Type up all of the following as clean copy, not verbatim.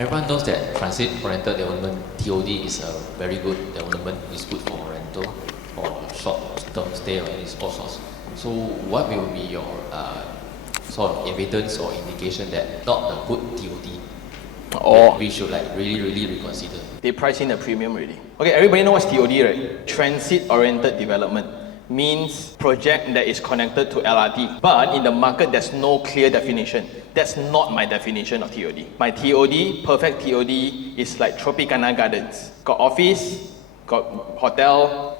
Everyone knows that transit-oriented development, TOD, is a very good development. It's good for rental, for short-term stay, and it's all sorts. So what will be your sort of evidence or indication that not a good TOD? Or we should really reconsider. They price in a premium already. Okay, everybody know what's TOD, right? Transit-oriented development means project that is connected to LRT. But in the market, there's no clear definition. That's not my definition of TOD. My TOD, perfect TOD, is like Tropicana Gardens. Got office, got hotel,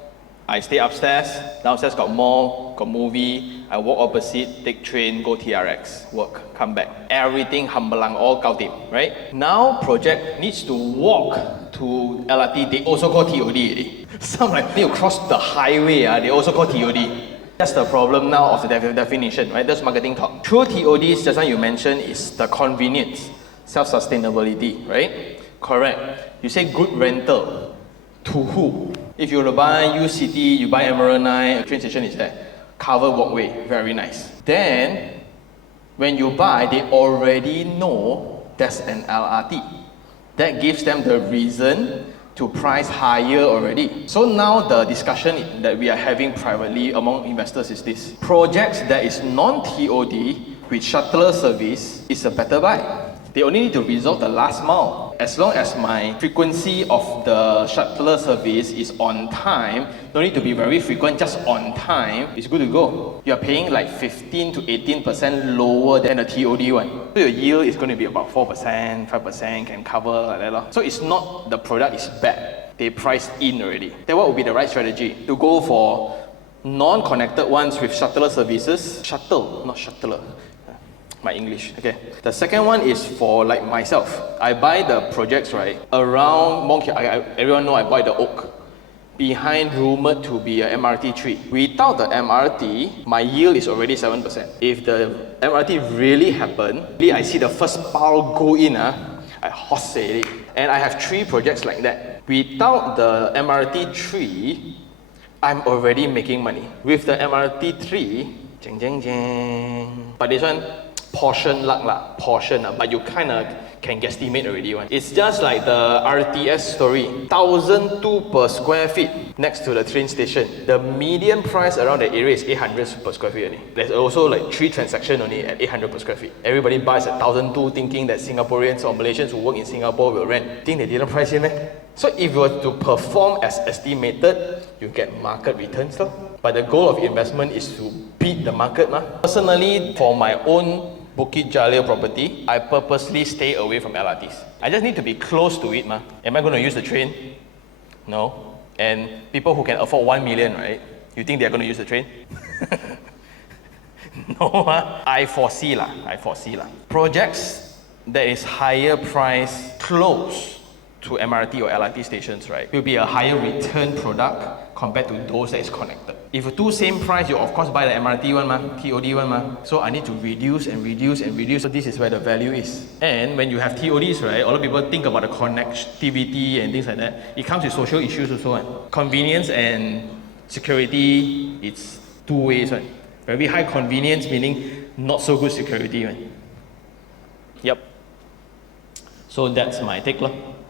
I stay upstairs, downstairs got mall, got movie, I walk opposite, take train, go TRX, work, come back. Everything hambalang, all gaudim, right? Now project needs to walk to LRT, they also call TOD already. Some like need to cross the highway, they also call TOD. That's the problem now of the definition, right? That's marketing talk. True TODs, just like you mentioned, is the convenience, self-sustainability, right? Correct. You say good rental. To who? If you were to buy UCity, you buy Emerald 9, train station is there. Covered walkway, very nice. Then, when you buy, they already know there's an LRT. That gives them the reason to price higher already. So now the discussion that we are having privately among investors is this. Projects that is non-TOD with shuttler service is a better buy. They only need to resolve the last mile. As long as my frequency of the shuttler service is on time, don't need to be very frequent, just on time, it's good to go. You're paying like 15 to 18% lower than a TOD one. So your yield is going to be about 4%, 5%, can cover like that. So it's not the product is bad. They priced in already. Then what would be the right strategy? To go for non-connected ones with shuttler services. Shuttle, not shuttler. My English, okay. The second one is for like myself. I buy the projects, right, around Mong Kiat. Everyone know I buy the Oak. Behind rumored to be a MRT tree. Without the MRT, my yield is already 7%. If the MRT really happen, I see the first pile go in, I hoss it. And I have 3 projects like that. Without the MRT tree, I'm already making money. With the MRT tree, jeng jeng jeng. But this one, portion luck lah, but you kind of can guesstimate already one. It's just like the RTS story, 1,002 per square feet next to the train station. The median price around the area is 800 per square feet only. There's also like 3 transactions only at 800 per square feet. Everybody buys at 1,002 thinking that Singaporeans or Malaysians who work in Singapore will rent. Think they didn't price in eh? So if you were to perform as estimated, you get market returns though. But the goal of investment is to beat the market. Personally, for my own Bukit Jalil property, I purposely stay away from LRTs. I just need to be close to it. Am I going to use the train? No. And people who can afford 1 million, right? You think they're going to use the train? No. I foresee lah. Projects that is higher price close to MRT or LRT stations, right, will be a higher return product compared to those that is connected. If you do same price, you of course buy the MRT one, TOD one. So I need to reduce and reduce and reduce. So this is where the value is. And when you have TODs, right, a lot of people think about the connectivity and things like that. It comes with social issues also. Convenience and security, it's 2 ways. Right? Very high convenience meaning not so good security. Right? Yep. So that's my take.